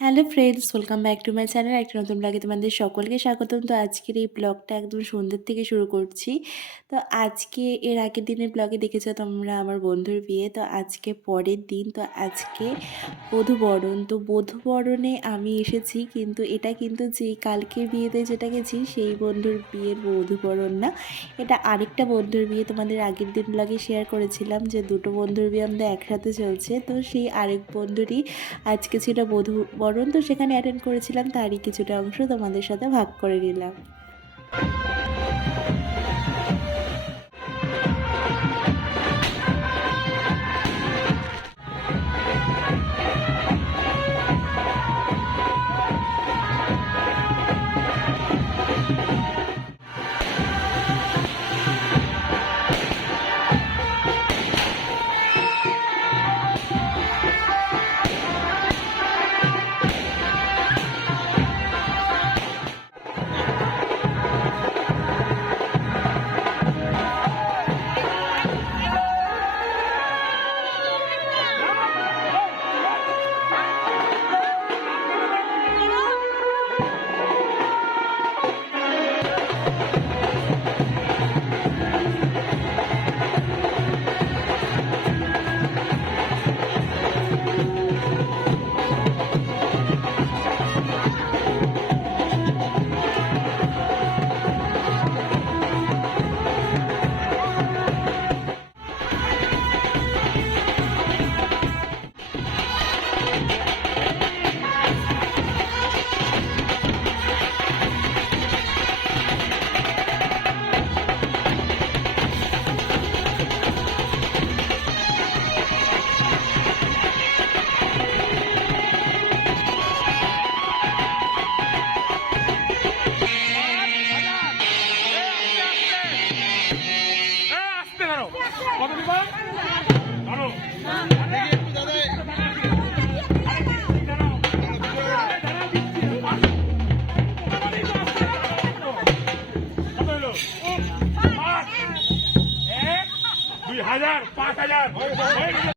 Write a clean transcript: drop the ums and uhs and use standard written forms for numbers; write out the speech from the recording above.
Hello friends, welcome back to my channel. একটা নতুন ব্লগে তোমাদের সকলকে স্বাগতম। তো আজকের এই ব্লগটা একদম সন্ধ্যের থেকে শুরু করছি। তো আজকে এর আগের দিনের ব্লগে দেখেছো তোমরা আমার বন্ধুর বিয়ে। তো আজকে পরের দিন। তো আজকে বধূবরণ। তো বধূবরণে আমি এসেছি, কিন্তু এটা কিন্তু যে কালকে বিয়েতে যেটা গেছি সেই বন্ধুর বিয়ের বধূবরণ না, এটা আরেকটা বন্ধুর বিয়ে। তোমাদের আগের দিন ব্লগে শেয়ার করেছিলাম যে দুটো বন্ধুর বিয়ে আমাদের একসাথে চলছে। তো সেই আরেক বন্ধুরই আজকে ছিল বরণ। তো সেখানে অ্যাটেন্ড করেছিলাম, তারই কিছুটা অংশ তোমাদের সাথে ভাগ করে নিলাম। কত দিবা? ধরো। কত হলো? 5, 1, 2000, 5000 হয়ে গেছে।